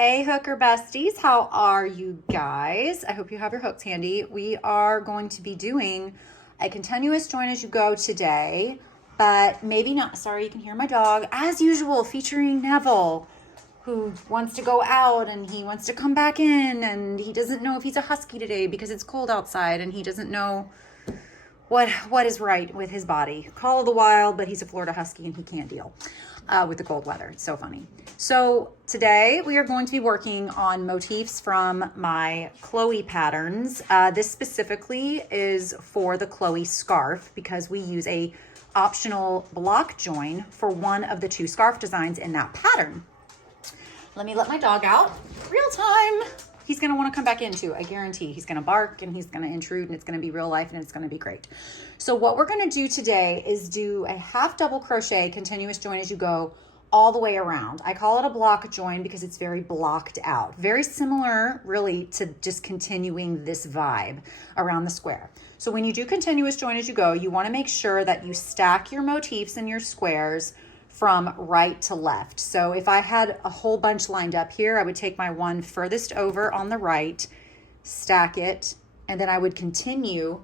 Hey hooker besties, how are you guys? I hope you have your hooks handy. We are going to be doing a continuous join as you go today, but maybe not. Sorry, you can hear my dog as usual, featuring Neville, who wants to go out and he wants to come back in, and he doesn't know if he's a husky today because it's cold outside and he doesn't know what is right with his body. Call of the wild, but he's a Florida husky and he can't deal with the cold weather. It's so funny. So today we are going to be working on motifs from my Chloe patterns. This specifically is for the Chloe scarf because we use a optional block join for one of the two scarf designs in that pattern. Let me let my dog out. Real time. He's going to want to come back in too. I guarantee he's going to bark and he's going to intrude and it's going to be real life and it's going to be great. So what we're going to do today is do a half double crochet continuous join as you go all the way around. I call it a block join because it's very blocked out. Very similar really to just continuing this vibe around the square. So when you do continuous join as you go, you want to make sure that you stack your motifs and your squares from right to left. So if I had a whole bunch lined up here, I would take my one furthest over on the right, stack it, and then I would continue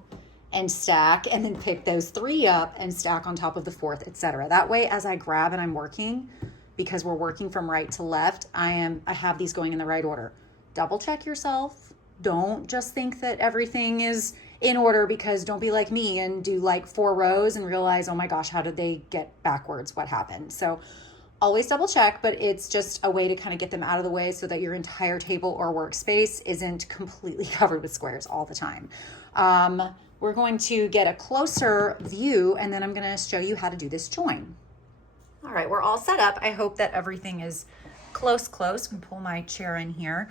and stack and then pick those three up and stack on top of the fourth, etc. That way, as I grab and I'm working, because we're working from right to left, I have these going in the right order. Double check yourself. Don't just think that everything is in order, because don't be like me and do like 4 rows and realize, oh my gosh, how did they get backwards? What happened? So always double check, but it's just a way to kind of get them out of the way so that your entire table or workspace isn't completely covered with squares all the time. We're going to get a closer view and then I'm going to show you how to do this join. All right, we're all set up. I hope that everything is close. I'm gonna pull my chair in here.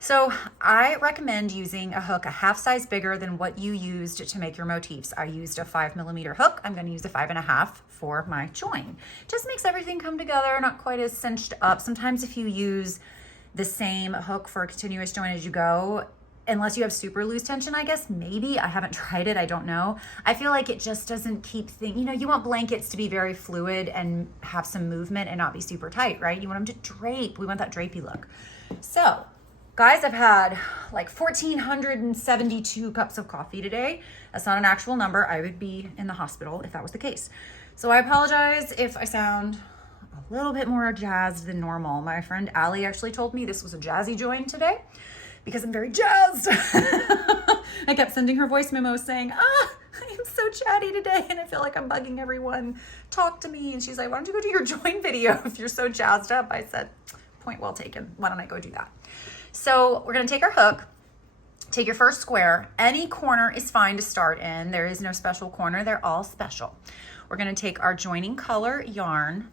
So I recommend using a hook a half size bigger than what you used to make your motifs. I used a 5mm hook. I'm going to use a 5.5 for my join. Just makes everything come together, not quite as cinched up. Sometimes if you use the same hook for a continuous join as you go, unless you have super loose tension, I guess, maybe. I haven't tried it, I don't know. I feel like it just doesn't keep things, you want blankets to be very fluid and have some movement and not be super tight, right? You want them to drape. We want that drapey look. So, guys, I've had like 1,472 cups of coffee today. That's not an actual number. I would be in the hospital if that was the case. So I apologize if I sound a little bit more jazzed than normal. My friend Allie actually told me this was a jazzy join today because I'm very jazzed. I kept sending her voice memos saying, I am so chatty today and I feel like I'm bugging everyone. Talk to me. And she's like, why don't you go do your join video if you're so jazzed up? I said, point well taken. Why don't I go do that? So we're going to take our hook, take your first square. Any corner is fine to start in. There is no special corner. They're all special. We're going to take our joining color yarn,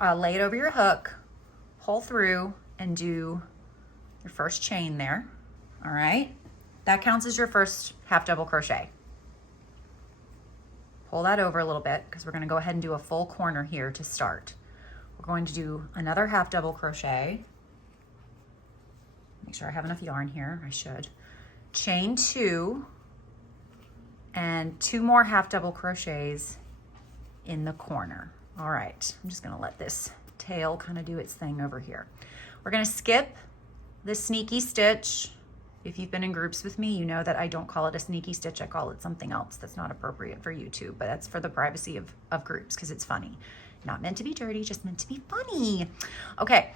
lay it over your hook, pull through, and do your first chain there. All right. That counts as your first half double crochet. Pull that over a little bit because we're going to go ahead and do a full corner here to start. We're going to do another half double crochet. Make sure I have enough yarn here. I should. Chain 2 and 2 more half double crochets in the corner. All right, I'm just gonna let this tail kind of do its thing over here. We're gonna skip the sneaky stitch. If you've been in groups with me, you know that I don't call it a sneaky stitch. I call it something else that's not appropriate for YouTube, but that's for the privacy of groups because it's funny. Not meant to be dirty, just meant to be funny. Okay,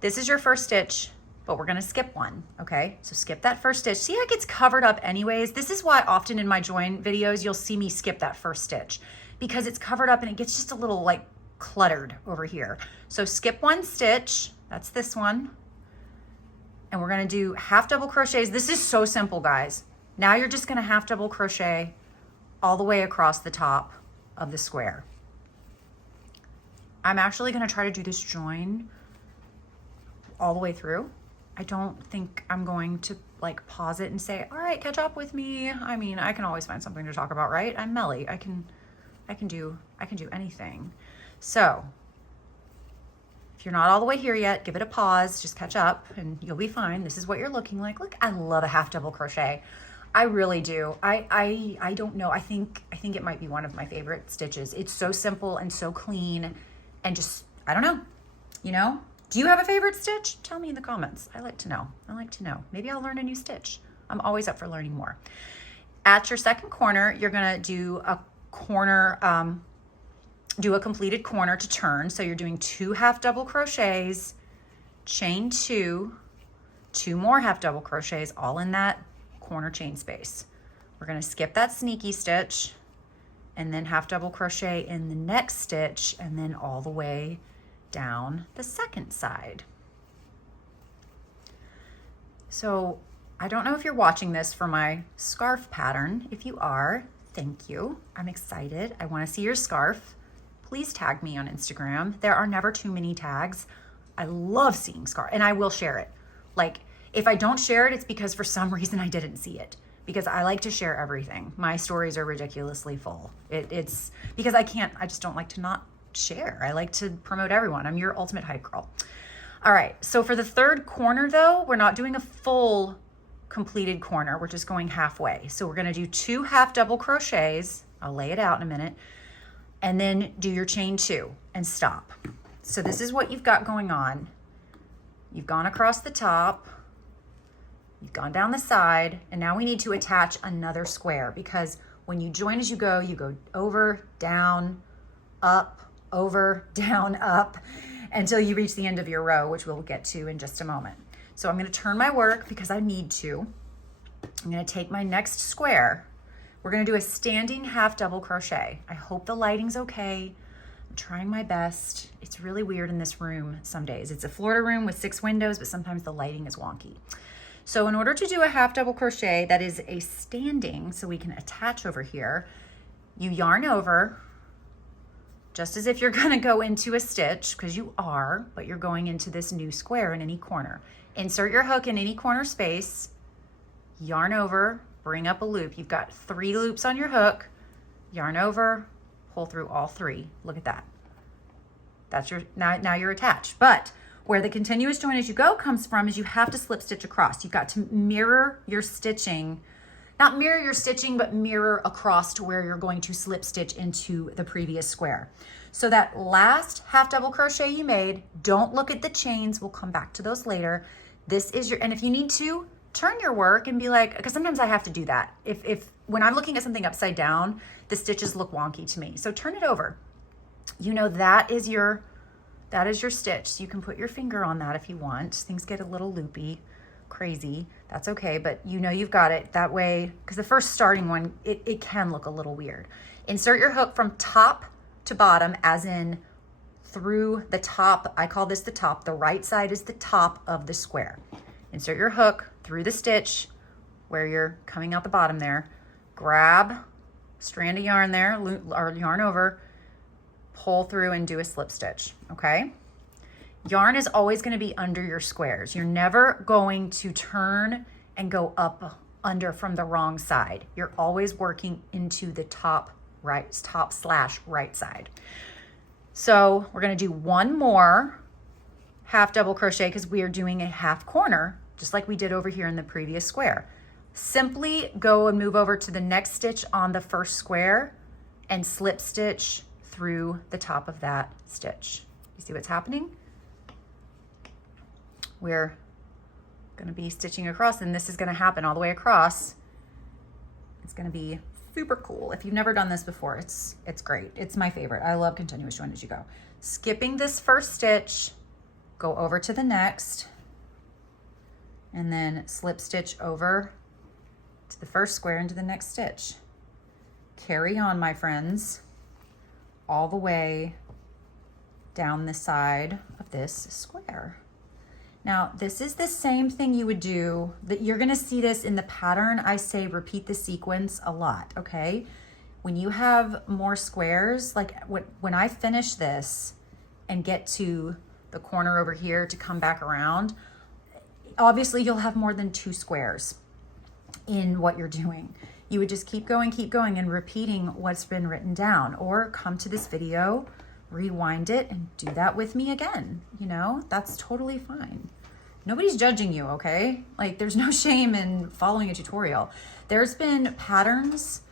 this is your first stitch, but we're gonna skip one, okay? So skip that first stitch. See how it gets covered up anyways? This is why often in my join videos, you'll see me skip that first stitch because it's covered up and it gets just a little like cluttered over here. So skip one stitch, that's this one. And we're gonna do half double crochets. This is so simple, guys. Now you're just gonna half double crochet all the way across the top of the square. I'm actually gonna try to do this join all the way through. I don't think I'm going to like pause it and say, all right, catch up with me. I mean, I can always find something to talk about, right? I'm Melly. I can do anything. So if you're not all the way here yet, give it a pause, just catch up and you'll be fine. This is what you're looking like. Look, I love a half double crochet. I really do. I don't know. I think it might be one of my favorite stitches. It's so simple and so clean and just, I don't know, Do you have a favorite stitch? Tell me in the comments. I like to know. I like to know. Maybe I'll learn a new stitch. I'm always up for learning more. At your second corner, you're gonna do a corner, do a completed corner to turn. So you're doing 2 half double crochets, chain 2, 2 more half double crochets, all in that corner chain space. We're gonna skip that sneaky stitch and then half double crochet in the next stitch and then all the way down the second side. So I don't know if you're watching this for my scarf pattern. If you are, thank you. I'm excited. I want to see your scarf. Please tag me on Instagram. There are never too many tags. I love seeing scarf, and I will share it. Like, if I don't share it, it's because for some reason I didn't see it, because I like to share everything. My stories are ridiculously full. It's because I just don't like to not share. I like to promote everyone. I'm your ultimate hype girl. All right, so for the third corner though, we're not doing a full completed corner. We're just going halfway. So we're gonna do 2 half double crochets. I'll lay it out in a minute. And then do your chain 2 and stop. So this is what you've got going on. You've gone across the top, you've gone down the side, and now we need to attach another square, because when you join as you go over, down, up, over, down, up, until you reach the end of your row, which we'll get to in just a moment. So I'm gonna turn my work because I need to. I'm gonna take my next square. We're gonna do a standing half double crochet. I hope the lighting's okay. I'm trying my best. It's really weird in this room some days. It's a Florida room with 6 windows, but sometimes the lighting is wonky. So in order to do a half double crochet that is a standing, so we can attach over here, you yarn over, just as if you're gonna go into a stitch, because you are, but you're going into this new square in any corner. Insert your hook in any corner space, yarn over, bring up a loop. You've got 3 loops on your hook, yarn over, pull through all 3. Look at that. That's your, now you're attached. But where the continuous join as you go comes from is you have to slip stitch across. You've got to mirror your stitching, not mirror your stitching, but mirror across to where you're going to slip stitch into the previous square. So that last half double crochet you made, don't look at the chains. We'll come back to those later. This is your, and if you need to, turn your work and be like, because sometimes I have to do that. If when I'm looking at something upside down, the stitches look wonky to me. So turn it over. You know, that is your stitch. So you can put your finger on that if you want. Things get a little loopy, crazy. That's okay, but you know you've got it that way, because the first starting one, it can look a little weird. Insert your hook from top to bottom, as in through the top. I call this the top. The right side is the top of the square. Insert your hook through the stitch where you're coming out the bottom there. Grab strand of yarn there, or yarn over, pull through and do a slip stitch, okay? Yarn is always going to be under your squares. You're never going to turn and go up under from the wrong side. You're always working into the top slash right side. So we're going to do 1 more half double crochet because we are doing a half corner, just like we did over here in the previous square. Simply go and move over to the next stitch on the first square and slip stitch through the top of that stitch. You see what's happening? We're going to be stitching across, and this is going to happen all the way across. It's going to be super cool. If you've never done this before, it's great. It's my favorite. I love continuous join as you go. Skipping this first stitch, go over to the next, and then slip stitch over to the first square into the next stitch. Carry on, my friends, all the way down the side of this square. Now, this is the same thing you would do, that you're gonna see this in the pattern. I say repeat the sequence a lot, okay? When you have more squares, like when I finish this and get to the corner over here to come back around, obviously you'll have more than 2 squares in what you're doing. You would just keep going and repeating what's been written down, or come to this video, rewind it, and do that with me again. You know, that's totally fine. Nobody's judging you, okay? Like, there's no shame in following a tutorial. There's been patterns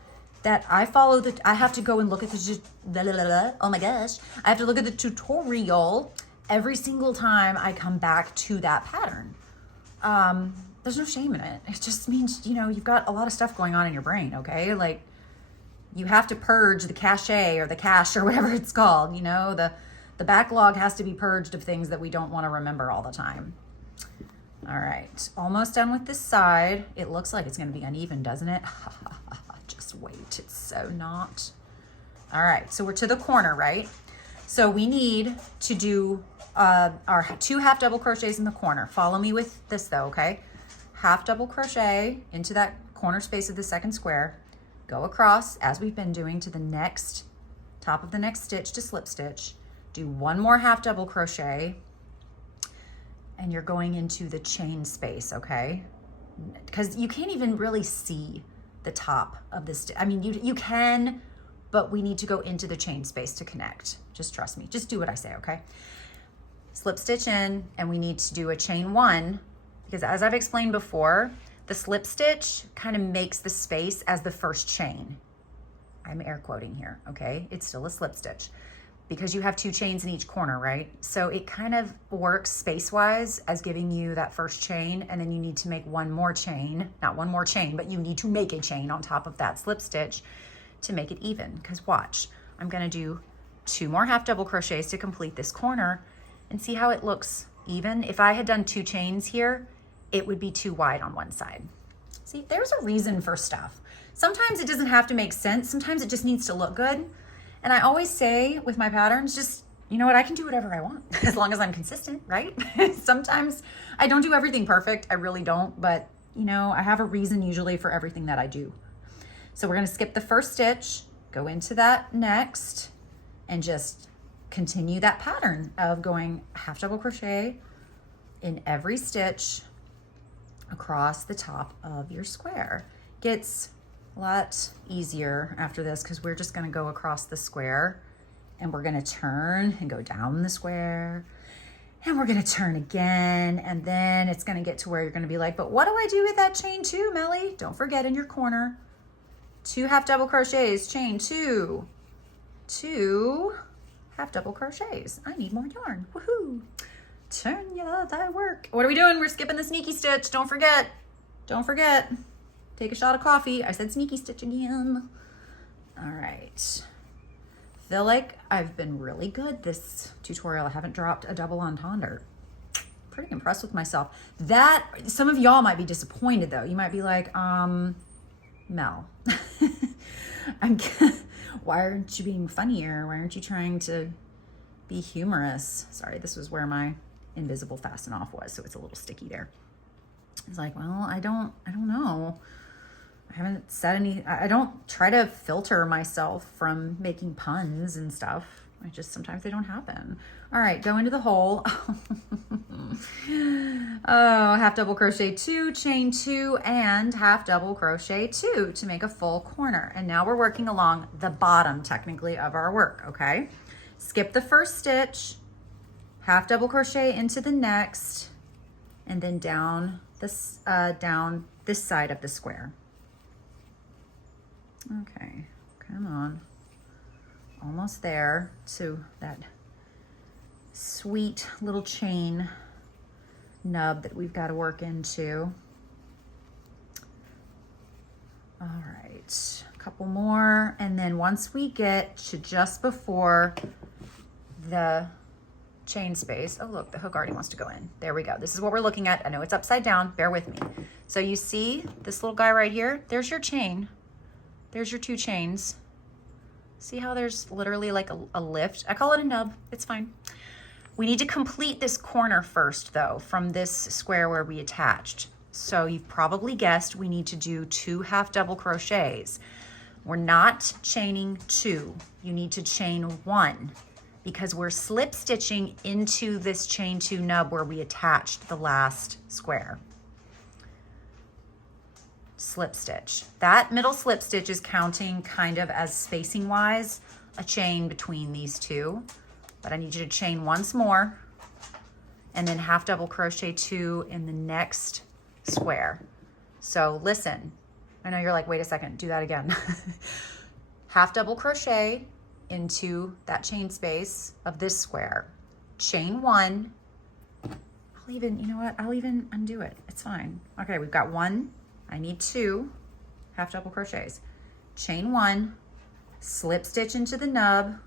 that I follow that I have to go and look at the, oh my gosh, I have to look at the tutorial every single time I come back to that pattern. There's no shame in it. It just means, you know, you've got a lot of stuff going on in your brain, okay? Like, you have to purge the cache or the cache or whatever it's called, you know? The backlog has to be purged of things that we don't want to remember all the time. All right, almost done with this side. It looks like it's going to be uneven, doesn't it? Just wait, it's so not. All right, so we're to the corner, right? So we need to do our 2 half double crochets in the corner. Follow me with this though, okay? Half double crochet into that corner space of the second square. Go across, as we've been doing, to the next top of the next stitch to slip stitch. Do 1 more half double crochet, and you're going into the chain space, okay? Because you can't even really see the top of this. I mean, you can, but we need to go into the chain space to connect. Just trust me. Just do what I say, okay? Slip stitch in, and we need to do a chain 1, because as I've explained before, the slip stitch kind of makes the space as the first chain. I'm air quoting here, okay? It's still a slip stitch because you have 2 chains in each corner, right? So it kind of works space-wise as giving you that first chain, and then you need to make 1 more chain, not 1 more chain, but you need to make a chain on top of that slip stitch to make it even. Because watch, I'm gonna do 2 more half double crochets to complete this corner and see how it looks even. If I had done 2 chains here, it would be too wide on one side. See, there's a reason for stuff. Sometimes it doesn't have to make sense. Sometimes it just needs to look good. And I always say with my patterns, just, you know what, I can do whatever I want as long as I'm consistent, right? Sometimes I don't do everything perfect. I really don't, but you know, I have a reason usually for everything that I do. So we're gonna skip the first stitch, go into that next, and just continue that pattern of going half double crochet in every stitch across the top of your square. Gets a lot easier after this because we're just gonna go across the square, and we're gonna turn and go down the square, and we're gonna turn again, and then it's gonna get to where you're gonna be like, but what do I do with that chain 2, Melly? Don't forget, in your corner, 2 half double crochets, chain 2, 2 half double crochets. I need more yarn, woohoo. Turn ya thy work. What are we doing? We're skipping the sneaky stitch. Don't forget. Don't forget. Take a shot of coffee. I said sneaky stitch again. All right. Feel like I've been really good this tutorial. I haven't dropped a double entendre. Pretty impressed with myself. That, some of y'all might be disappointed though. You might be like, Mel, why aren't you being funnier? Why aren't you trying to be humorous? Sorry, this was where my invisible fasten off was, so it's a little sticky there. It's like, well, I don't know. I haven't said any, I don't try to filter myself from making puns and stuff. I just, sometimes they don't happen. All right, go into the hole. Oh, half double crochet 2, chain 2, and half double crochet 2 to make a full corner. And now we're working along the bottom, technically, of our work, okay? Skip the first stitch, half double crochet into the next, and then down this side of the square. Okay, come on. Almost there to that sweet little chain nub that we've got to work into. All right, a couple more, and then once we get to just before the chain space, oh look, the hook already wants to go in. There we go. This is what we're looking at. I know it's upside down, bear with me. So you see this little guy right here? There's your chain. There's your 2 chains. See how there's literally like a lift? I call it a nub, it's fine. We need to complete this corner first though, from this square where we attached. So you've probably guessed we need to do 2 half double crochets. We're not chaining 2, you need to chain 1 because we're slip stitching into this chain 2 nub where we attached the last square. Slip stitch. That middle slip stitch is counting kind of as spacing wise a chain between these 2, but I need you to chain once more and then half double crochet 2 in the next square. So listen, I know you're like, wait a second, do that again. Half double crochet into that chain space of this square, chain 1. I'll even, you know what? I'll even undo it. It's fine. Okay, we've got 1. I need 2 half double crochets. Chain 1, slip stitch into the nub,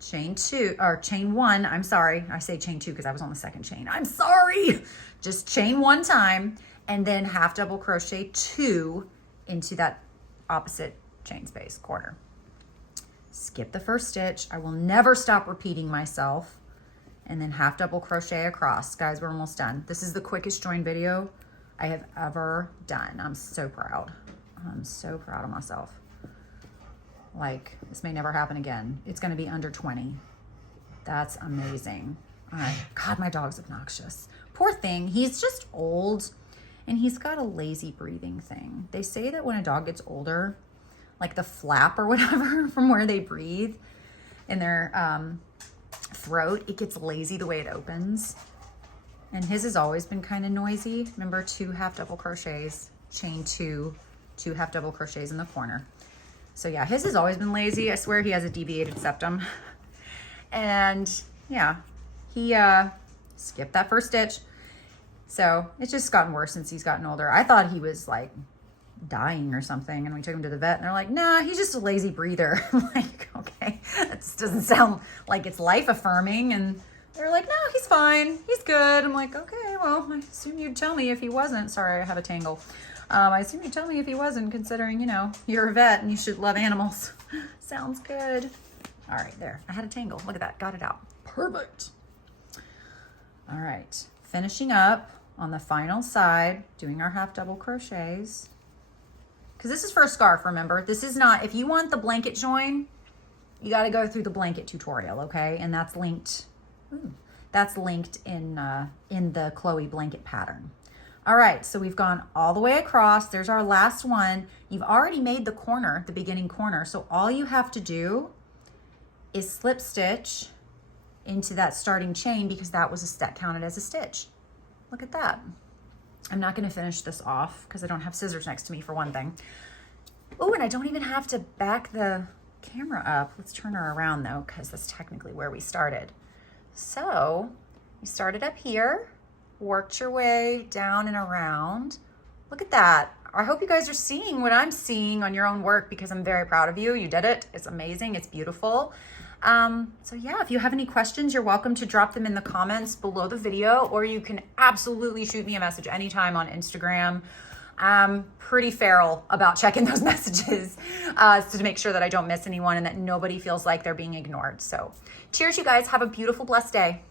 chain 2, or chain 1, I'm sorry. I say chain 2 because I was on the second chain. I'm sorry. Just chain 1 time, and then half double crochet 2 into that opposite chain space corner. Skip the first stitch. I will never stop repeating myself. And then half double crochet across. Guys, we're almost done. This is the quickest join video I have ever done. I'm so proud. I'm so proud of myself. Like, this may never happen again. It's gonna be under 20. That's amazing. All right, God, my dog's obnoxious. Poor thing, he's just old and he's got a lazy breathing thing. They say that when a dog gets older, like the flap or whatever from where they breathe in their throat, it gets lazy the way it opens. And his has always been kind of noisy. Remember, 2 half double crochets, chain 2, 2 half double crochets in the corner. So yeah, his has always been lazy. I swear he has a deviated septum. And yeah, he skipped that first stitch. So it's just gotten worse since he's gotten older. I thought he was like dying or something, and we took him to the vet and they're like, nah, he's just a lazy breather. I'm like, okay, that just doesn't sound like it's life affirming. And they're like, no, he's fine, he's good. I'm like, okay, well, I assume you'd tell me if he wasn't. Sorry, I have a tangle. I assume you'd tell me if he wasn't, considering, you know, you're a vet and you should love animals. Sounds good. All right, there, I had a tangle. Look at that, got it out. Perfect. All right, finishing up on the final side, doing our half double crochets. Because this is for a scarf, remember? This is not, if you want the blanket join, you got to go through the blanket tutorial, okay? And that's linked, in the Chloe blanket pattern. All right, so we've gone all the way across. There's our last one. You've already made the corner, the beginning corner. So all you have to do is slip stitch into that starting chain, because that was that counted as a stitch. Look at that. I'm not gonna finish this off because I don't have scissors next to me, for one thing. Oh, and I don't even have to back the camera up. Let's turn her around though, because that's technically where we started. So you started up here, worked your way down and around. Look at that. I hope you guys are seeing what I'm seeing on your own work, because I'm very proud of you. You did it. It's amazing. It's beautiful. So yeah, if you have any questions, you're welcome to drop them in the comments below the video, or you can absolutely shoot me a message anytime on Instagram. I'm pretty feral about checking those messages to make sure that I don't miss anyone and that nobody feels like they're being ignored. So cheers, you guys. Have a beautiful, blessed day.